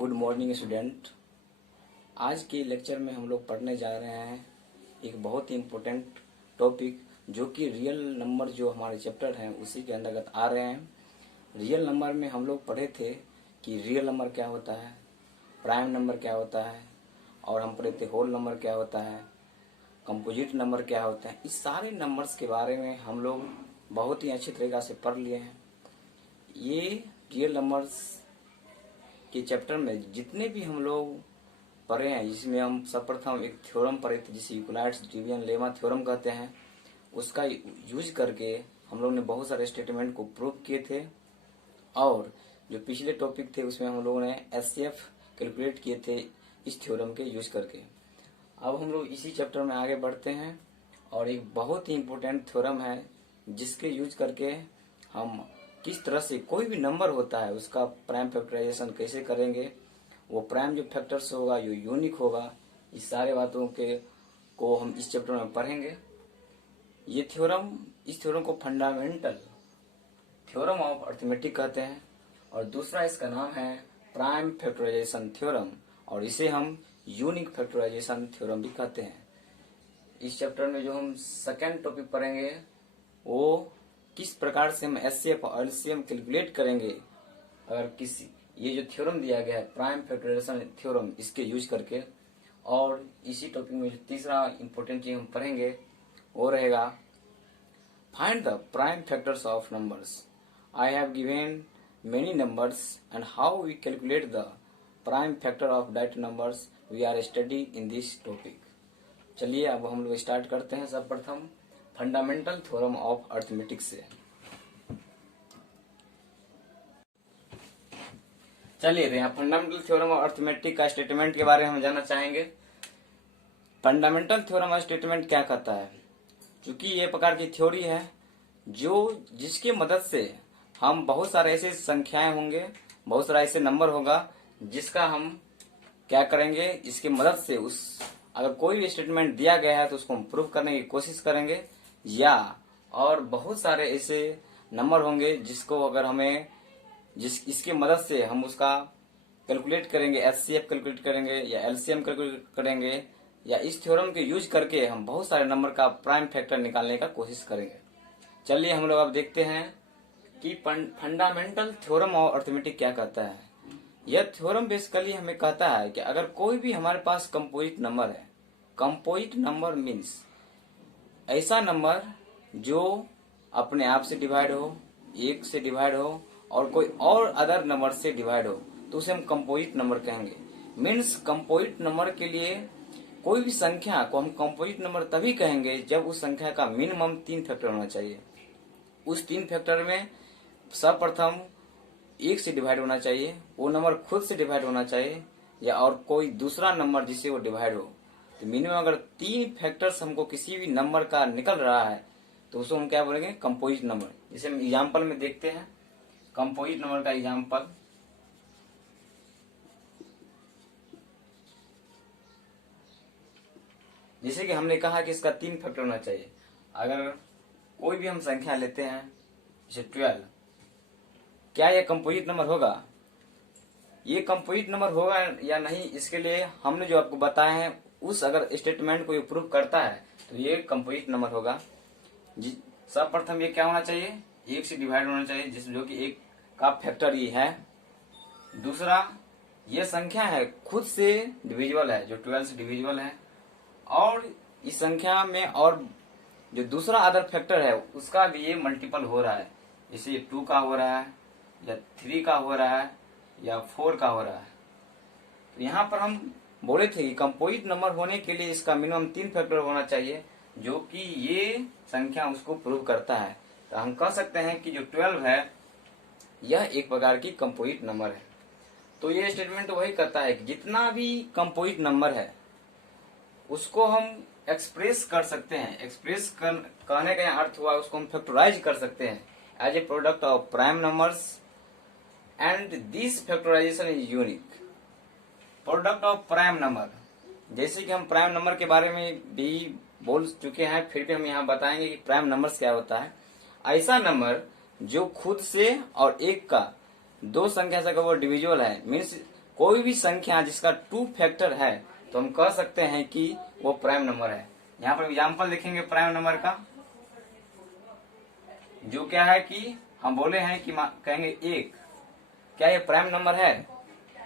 Good morning student. आज के lecture में हम लोग पढ़ने जा रहे हैं एक बहुत ही इम्पोर्टेंट टॉपिक जो कि रियल नंबर जो हमारे चैप्टर हैं उसी के अंतर्गत आ रहे हैं। रियल नंबर में हम लोग पढ़े थे कि रियल नंबर क्या होता है, प्राइम नंबर क्या होता है, और हम पढ़े थे होल नंबर क्या होता है, कंपोजिट नंबर क्या होता है। इस सारे नंबर्स के बारे में हम लोग बहुत ही अच्छी तरीक़ा से पढ़ लिए हैं। ये रियल नंबर्स के चैप्टर में जितने भी हम लोग पढ़े हैं, जिसमें हम सर्वप्रथम एक थ्योरम पढ़े थे जिसे यूक्लिड्स डिवीजन लेमा थ्योरम कहते हैं, उसका यूज करके हम लोग ने बहुत सारे स्टेटमेंट को प्रूव किए थे। और जो पिछले टॉपिक थे उसमें हम लोगों ने एचसीएफ कैलकुलेट किए थे इस थ्योरम के यूज करके। अब हम लोग इसी चैप्टर में आगे बढ़ते हैं और एक बहुत ही इम्पोर्टेंट थ्योरम है जिसके यूज करके हम किस तरह से कोई भी नंबर होता है उसका प्राइम फैक्टराइजेशन कैसे करेंगे, वो प्राइम जो फैक्टर्स होगा जो यूनिक होगा, इस सारे बातों को हम इस चैप्टर में पढ़ेंगे। ये थ्योरम, इस थ्योरम को फंडामेंटल थ्योरम ऑफ अर्थमेटिक कहते हैं और दूसरा इसका नाम है प्राइम फैक्टराइजेशन थ्योरम और इसे हम यूनिक फैक्टराइजेशन थ्योरम भी कहते हैं। इस चैप्टर में जो हम सेकेंड टॉपिक पढ़ेंगे वो किस प्रकार से हम एचसीएफ और एलसीएम कैलकुलेट करेंगे अगर किसी ये जो थ्योरम दिया गया है प्राइम फैक्टराइजेशन थ्योरम इसके यूज करके। और इसी टॉपिक में जो तीसरा इंपॉर्टेंट चीज हम पढ़ेंगे वो रहेगा find the prime factors of numbers. I have given many numbers and how we calculate the prime factor of that numbers we are study in this topic. चलिए अब हम लोग स्टार्ट करते हैं सर्वप्रथम फंडामेंटल थ्योरम ऑफ अर्थमेटिक से। चलिए यहाँ फंडामेंटल थ्योरम ऑफ अर्थमेटिक का स्टेटमेंट के बारे में हम जानना चाहेंगे। फंडामेंटल थ्योरम ऑफ स्टेटमेंट क्या कहता है? क्योंकि ये प्रकार की थ्योरी है जो जिसकी मदद से हम बहुत सारे ऐसे संख्याएं होंगे, बहुत सारा ऐसे नंबर होगा जिसका हम क्या करेंगे, इसकी मदद से उस अगर कोई भी स्टेटमेंट दिया गया है तो उसको हम प्रूव करने की कोशिश करेंगे, या और बहुत सारे ऐसे नंबर होंगे जिसको अगर हमें इसकी मदद से हम उसका कैलकुलेट करेंगे, एचसीएफ कैलकुलेट करेंगे या एलसीएम कैलकुलेट करेंगे, या इस थ्योरम के यूज करके हम बहुत सारे नंबर का प्राइम फैक्टर निकालने का कोशिश करेंगे। चलिए हम लोग अब देखते हैं कि फंडामेंटल थ्योरम ऑफ अर्थमेटिक क्या कहता है। यह थ्योरम बेसिकली हमें कहता है कि अगर कोई भी हमारे पास कंपोजिट नंबर है, कंपोजिट नंबर मीन्स ऐसा नंबर जो अपने आप से डिवाइड हो, एक से डिवाइड हो और कोई और अदर नंबर से डिवाइड हो, तो उसे हम कंपोजिट नंबर कहेंगे। मीन्स कंपोजिट नंबर के लिए कोई भी संख्या को हम कंपोजिट नंबर तभी कहेंगे जब उस संख्या का मिनिमम 3 फैक्टर होना चाहिए। उस 3 फैक्टर में सर्वप्रथम एक से डिवाइड होना चाहिए, वो नंबर खुद से डिवाइड होना चाहिए, या और कोई दूसरा नंबर जिससे वो डिवाइड हो। तो मिनिमम अगर 3 फैक्टर्स हमको किसी भी नंबर का निकल रहा है तो उसको हम क्या बोलेंगे, कंपोजिट नंबर। जैसे हम एग्जाम्पल में देखते हैं कंपोजिट नंबर का एग्जाम्पल। जैसे कि हमने कहा कि इसका 3 फैक्टर होना चाहिए। अगर कोई भी हम संख्या लेते हैं जैसे 12, क्या यह कंपोजिट नंबर होगा? ये कंपोजिट नंबर होगा या नहीं, इसके लिए हमने जो आपको बताया है उस अगर स्टेटमेंट को ये प्रूव करता है तो ये कंपोजिट नंबर होगा। सर्वप्रथम ये क्या होना चाहिए, एक से डिवाइड होना चाहिए, जिस जो कि एक का फैक्टर ये है। दूसरा, ये संख्या है खुद से डिविजिबल है, जो 12 से डिविजिबल है, और इस संख्या में और जो दूसरा अदर फैक्टर है उसका भी ये मल्टीपल हो रहा है, जैसे 2 का हो रहा है या 3 का हो रहा है या 4 का हो रहा है। तो यहाँ पर हम बोले थे कि कंपोजिट नंबर होने के लिए इसका मिनिमम 3 फैक्टर होना चाहिए, जो कि ये संख्या उसको प्रूव करता है। तो हम कह सकते हैं कि जो 12 है यह एक प्रकार की कंपोजिट नंबर है। तो ये स्टेटमेंट वही कहता है कि जितना भी कंपोजिट नंबर है उसको हम एक्सप्रेस कर सकते हैं। एक्सप्रेस कहने का अर्थ हुआ उसको हम फैक्टराइज कर सकते हैं as a product of prime numbers and this factorisation is unique. Product of prime number, जैसे कि हम प्राइम नंबर के बारे में भी बोल चुके हैं, फिर भी हम यहाँ बताएंगे कि प्राइम नंबर्स क्या होता है। ऐसा नंबर जो खुद से और एक का दो संख्या से अगर वो डिविजुअल है, मीन्स कोई भी संख्या जिसका 2 फैक्टर है तो हम कह सकते हैं कि वो प्राइम नंबर है। यहाँ पर एग्जाम्पल देखेंगे प्राइम नंबर का, जो क्या है कि हम बोले हैं कि कहेंगे 1, क्या ये प्राइम नंबर है?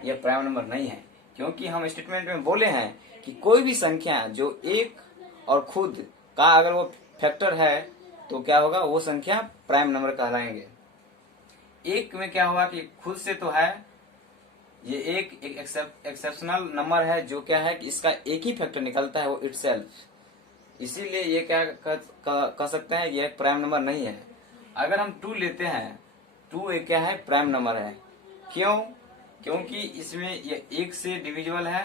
ये प्राइम नंबर नहीं है, क्योंकि हम स्टेटमेंट में बोले हैं कि कोई भी संख्या जो 1 और खुद का अगर वो फैक्टर है तो क्या होगा, वो संख्या प्राइम नंबर कहलाएंगे। 1 में क्या होगा कि खुद से तो है, ये एक एक्सेप्शनल नंबर है जो क्या है कि इसका एक ही फैक्टर निकलता है, वो इटसेल्फ। इसीलिए ये क्या कह सकते हैं, ये एक प्राइम नंबर नहीं है। अगर हम 2 लेते हैं, 2 एक क्या है, प्राइम नंबर है। क्यों? क्योंकि इसमें ये 1 से डिविजिबल है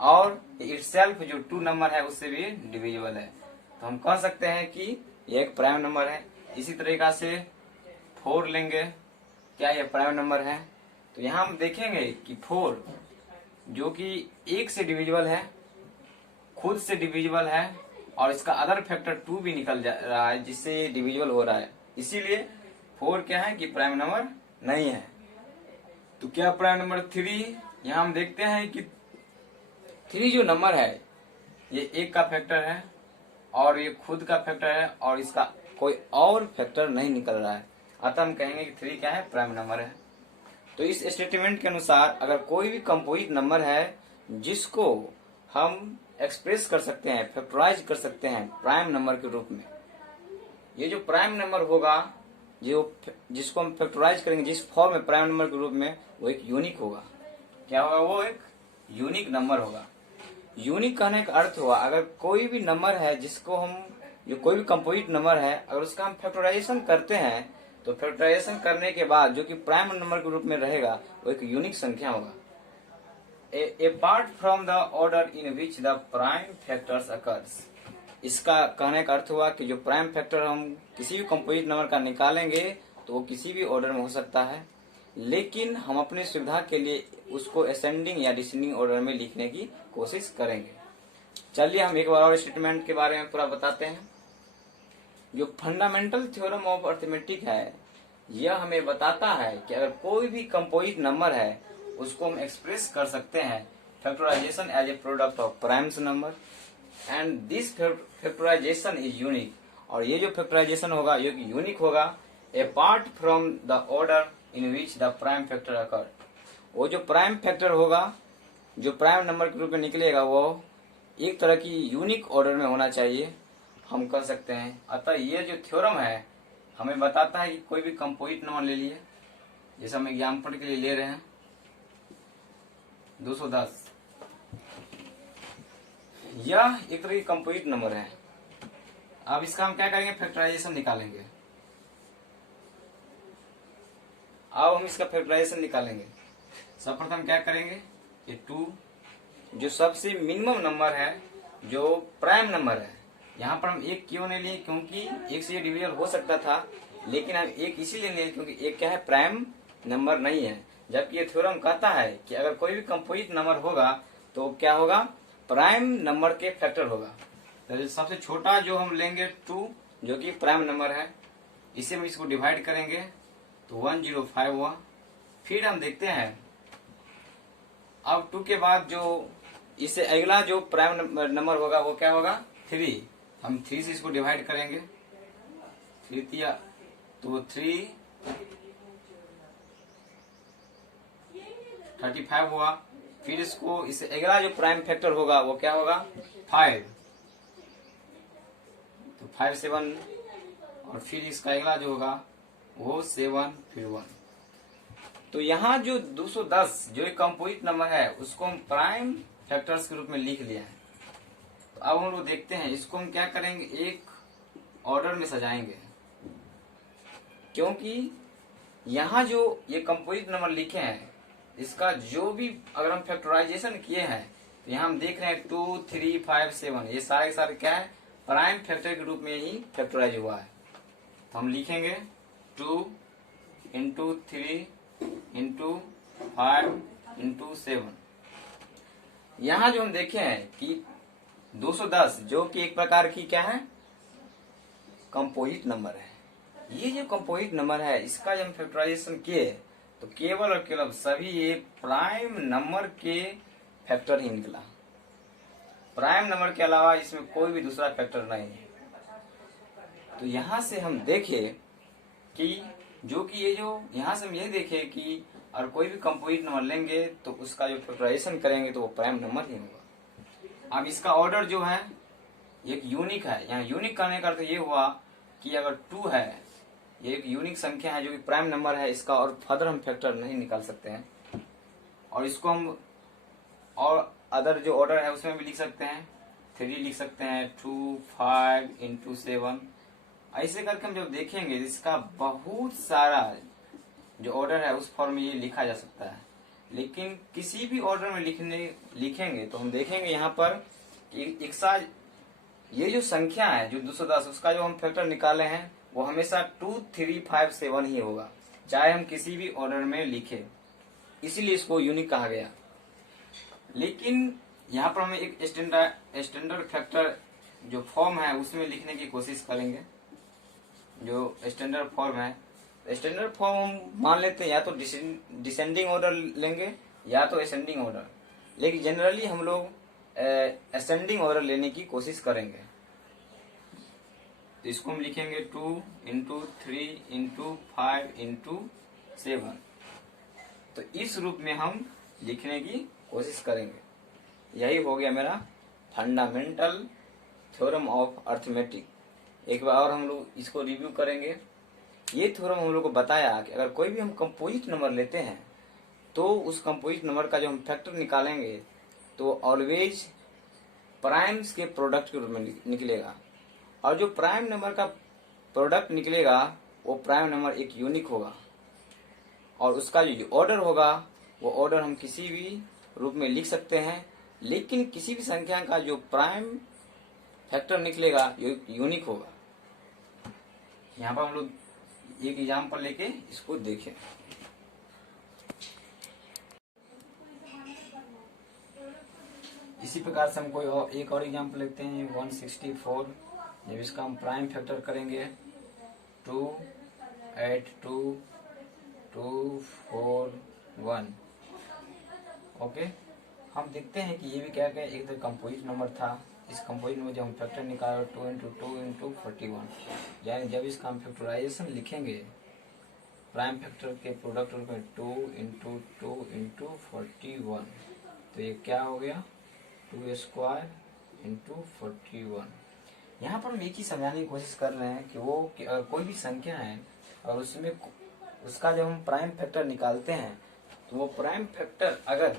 और इटसेल्फ जो 2 नंबर है उससे भी डिविजिबल है, तो हम कह सकते हैं कि ये एक प्राइम नंबर है। इसी तरीका से 4 लेंगे, क्या ये प्राइम नंबर है? तो यहाँ हम देखेंगे कि 4 जो कि 1 से डिविजिबल है, खुद से डिविजिबल है और इसका अदर फैक्टर 2 भी निकल जा रहा है जिससे ये डिविजिबल हो रहा है, इसीलिए 4 क्या है कि प्राइम नंबर नहीं है। तो क्या प्राइम नंबर 3? यहाँ हम देखते हैं कि 3 जो नंबर है ये 1 का फैक्टर है और ये खुद का फैक्टर है और इसका कोई और फैक्टर नहीं निकल रहा है, अतः हम कहेंगे कि 3 क्या है, प्राइम नंबर है। तो इस स्टेटमेंट के अनुसार अगर कोई भी कंपोजिट नंबर है जिसको हम एक्सप्रेस कर सकते हैं, फैक्टराइज कर सकते हैं प्राइम नंबर के रूप में, ये जो प्राइम नंबर होगा, जो जिसको हम फैक्टराइज करेंगे जिस फॉर्म में प्राइम नंबर के रूप में, वो एक यूनिक होगा। क्या होगा? वो एक यूनिक नंबर होगा। यूनिक कहने का अर्थ हुआ अगर कोई भी नंबर है जिसको हम, जो कोई भी कंपोजिट नंबर है, अगर उसका हम फैक्टराइजेशन करते हैं तो फैक्टराइजेशन करने के बाद जो कि प्राइम नंबर के रूप में रहेगा वो एक यूनिक संख्या होगा। Apart from the order in which the prime factors occurs. इसका कहने का अर्थ हुआ कि जो प्राइम फैक्टर हम किसी भी कंपोजिट नंबर का निकालेंगे तो वो किसी भी ऑर्डर में हो सकता है, लेकिन हम अपनी सुविधा के लिए उसको असेंडिंग या डिसेंडिंग ऑर्डर में लिखने की कोशिश करेंगे। चलिए हम एक बार और स्टेटमेंट के बारे में पूरा बताते हैं। जो फंडामेंटल थ्योरम ऑफ अर्थमेटिक है, यह हमें बताता है कि अगर कोई भी कंपोजिट नंबर है उसको हम एक्सप्रेस कर सकते हैं factorization as a product of primes number, and this factorisation is unique. और ये जो फैक्टराइजेशन होगा ये यूनिक होगा apart from the order in which the prime factor occur. वो जो प्राइम फैक्टर होगा, जो प्राइम नंबर के रूप में निकलेगा, वो एक तरह की यूनिक ऑर्डर में होना चाहिए, हम कह सकते हैं। अतः ये जो थ्योरम है हमें बताता है कि कोई भी कंपोजिट नंबर ले लिए, जैसे हम एग्जाम्पल के लिए ले रहे हैं 210, यह एक तरह की कंपोजिट नंबर है। अब इसका हम क्या करेंगे, फैक्टराइजेशन निकालेंगे। अब हम इसका फैक्टराइजेशन निकालेंगे। सर्वप्रथम क्या करेंगे, ये 2 जो सबसे मिनिमम नंबर है, जो प्राइम नंबर है, यहाँ पर हम 1 क्यों नहीं लिए, क्योंकि 1 से ये डिविजन हो सकता था, लेकिन हम 1 इसीलिए लिए क्योंकि 1 क्या है, प्राइम नंबर नहीं है। जबकि ये थ्योरम कहता है कि अगर कोई भी कंपोजिट नंबर होगा तो क्या होगा, प्राइम नंबर के फैक्टर होगा। तो सबसे छोटा जो हम लेंगे 2 जो कि प्राइम नंबर है, इसे हम इसको डिवाइड करेंगे तो 105 हुआ। फिर हम देखते हैं अब 2 के बाद जो इससे अगला जो प्राइम नंबर होगा वो क्या होगा, 3। हम 3 से इसको डिवाइड करेंगे, 3 तो 3 35 हुआ। फिर इसको इससे अगला जो प्राइम फैक्टर होगा वो क्या होगा, 5, तो 5 7, और फिर इसका अगला जो होगा वो 7 फिर 1। तो यहाँ जो 210 जो एक कंपोजिट नंबर है उसको हम प्राइम फैक्टर्स के रूप में लिख लिया है। तो अब हम लोग देखते हैं इसको हम क्या करेंगे, एक ऑर्डर में सजाएंगे, क्योंकि यहाँ जो ये कंपोजिट नंबर लिखे हैं इसका जो भी अगर हम फैक्टराइजेशन किए हैं तो यहाँ हम देख रहे हैं 2 3 5 7 ये सारे के सारे क्या है, प्राइम फैक्टर के रूप में ही फैक्टराइज हुआ है। तो हम लिखेंगे 2 इंटू 3 इंटू 5 इंटू 7। यहाँ जो हम देखे हैं कि 210 जो कि एक प्रकार की क्या है, कंपोजिट नंबर है। ये जो कंपोजिट नंबर है इसका जब हम फैक्टराइजेशन किए तो केवल और केवल सभी ये प्राइम नंबर के फैक्टर ही निकला। प्राइम नंबर के अलावा इसमें कोई भी दूसरा फैक्टर नहीं है। तो यहां से हम देखें कि जो कि ये जो यहां से हम ये देखें कि और कोई भी कंपोजिट नंबर लेंगे तो उसका जो फैक्टराइजेशन करेंगे तो वो प्राइम नंबर ही होगा। अब इसका ऑर्डर जो है एक यूनिक है। यहाँ यूनिक करने का अर्थ ये हुआ कि अगर 2 है, ये एक यूनिक संख्या है जो कि प्राइम नंबर है, इसका और फर्दर हम फैक्टर नहीं निकाल सकते हैं। और इसको हम और अदर जो ऑर्डर है उसमें भी लिख सकते हैं, 3 लिख सकते हैं, 2, 5 इंटू 7। ऐसे करके हम जब देखेंगे इसका बहुत सारा जो ऑर्डर है उस फॉर्म में ये लिखा जा सकता है। लेकिन किसी भी ऑर्डर में लिखेंगे तो हम देखेंगे यहाँ पर कि एक साथ ये जो संख्या है जो 210 उसका जो हम फैक्टर निकाले हैं वो हमेशा 2, 3, 5, 7 ही होगा, चाहे हम किसी भी ऑर्डर में लिखे। इसीलिए इसको यूनिक कहा गया। लेकिन यहाँ पर हमें एक स्टैंडर्ड फैक्टर जो फॉर्म है उसमें लिखने की कोशिश करेंगे। जो स्टैंडर्ड फॉर्म है, स्टैंडर्ड फॉर्म हम मान लेते हैं या तो डिसेंडिंग ऑर्डर लेंगे या तो असेंडिंग ऑर्डर, लेकिन जनरली हम लोग असेंडिंग ऑर्डर लेने की कोशिश करेंगे। तो इसको हम लिखेंगे 2 इंटू 3 इंटू 5 इंटू 7। तो इस रूप में हम लिखने की कोशिश करेंगे। यही हो गया मेरा फंडामेंटल थ्योरम ऑफ अर्थमेटिक। एक बार और हम लोग इसको रिव्यू करेंगे। ये थ्योरम हम लोग को बताया कि अगर कोई भी हम कंपोजिट नंबर लेते हैं तो उस कंपोजिट नंबर का जो हम फैक्टर निकालेंगे तो ऑलवेज प्राइम्स के प्रोडक्ट के रूप में निकलेगा। और जो प्राइम नंबर का प्रोडक्ट निकलेगा वो प्राइम नंबर एक यूनिक होगा। और उसका जो ऑर्डर होगा वो ऑर्डर हम किसी भी रूप में लिख सकते हैं, लेकिन किसी भी संख्या का जो प्राइम फैक्टर निकलेगा यूनिक होगा। यहाँ पर हम लोग एक एग्जाम्पल लेके इसको देखें। इसी प्रकार से हम कोई एक और एग्जाम्पल लेते हैं 164। जब इसका हम प्राइम फैक्टर करेंगे 2, 8, 2, 2, 4, 1। ओके, हम देखते हैं कि ये भी क्या क्या एक तो कंपोजिट नंबर था। इस कंपोजिट में जो हम फैक्टर निकाला 2 इंटू 2 इंटू 41, यानी जब इसका हम फैक्टराइजेशन लिखेंगे प्राइम फैक्टर के प्रोडक्ट में 2 इंटू 2 इंटू 41, तो ये क्या हो गया 2 स्क्वायर इंटू 41। यहाँ पर हम एक ही समझाने की कोशिश कर रहे हैं कि वो अगर कोई भी संख्या है और उसमें उसका जब हम प्राइम फैक्टर निकालते हैं तो वो प्राइम फैक्टर अगर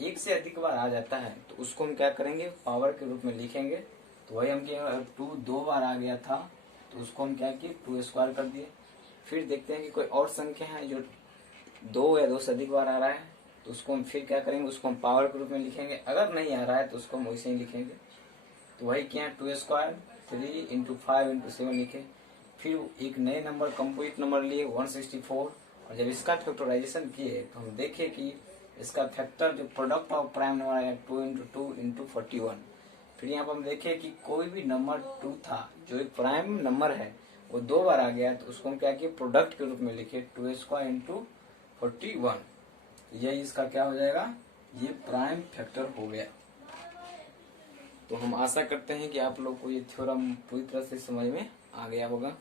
एक से अधिक बार आ जाता है तो उसको हम क्या करेंगे पावर के रूप में लिखेंगे। तो वही हम क्या 2 2 बार आ गया था तो उसको हम क्या किए 2 स्क्वायर कर दिए। फिर देखते हैं कि कोई और संख्या है जो 2 या 2 से अधिक बार आ रहा है तो उसको हम फिर क्या करेंगे उसको हम पावर के रूप में लिखेंगे। अगर नहीं आ रहा है तो उसको हम वैसे ही लिखेंगे। तो वही क्या 2 स्क्वायर 3 इंटू 5 इंटू 7 लिखे। फिर एक नए नंबर कंपोजिट नंबर लिए 164 और जब इसका फैक्टराइजेशन किए तो हम देखे कि इसका फैक्टर जो प्रोडक्ट ऑफ प्राइम नंबर है 2 इंटू 2 इंटू 41। फिर यहाँ पर हम देखे कि कोई भी नंबर 2 था जो एक प्राइम नंबर है वो 2 बार आ गया तो उसको हम क्या किए प्रोडक्ट के रूप में लिखे 2 स्क्वायर इंटू 41। यही इसका क्या हो जाएगा ये प्राइम फैक्टर हो गया। तो हम आशा करते हैं कि आप लोग को ये थ्योरम पूरी तरह से समझ में आ गया होगा।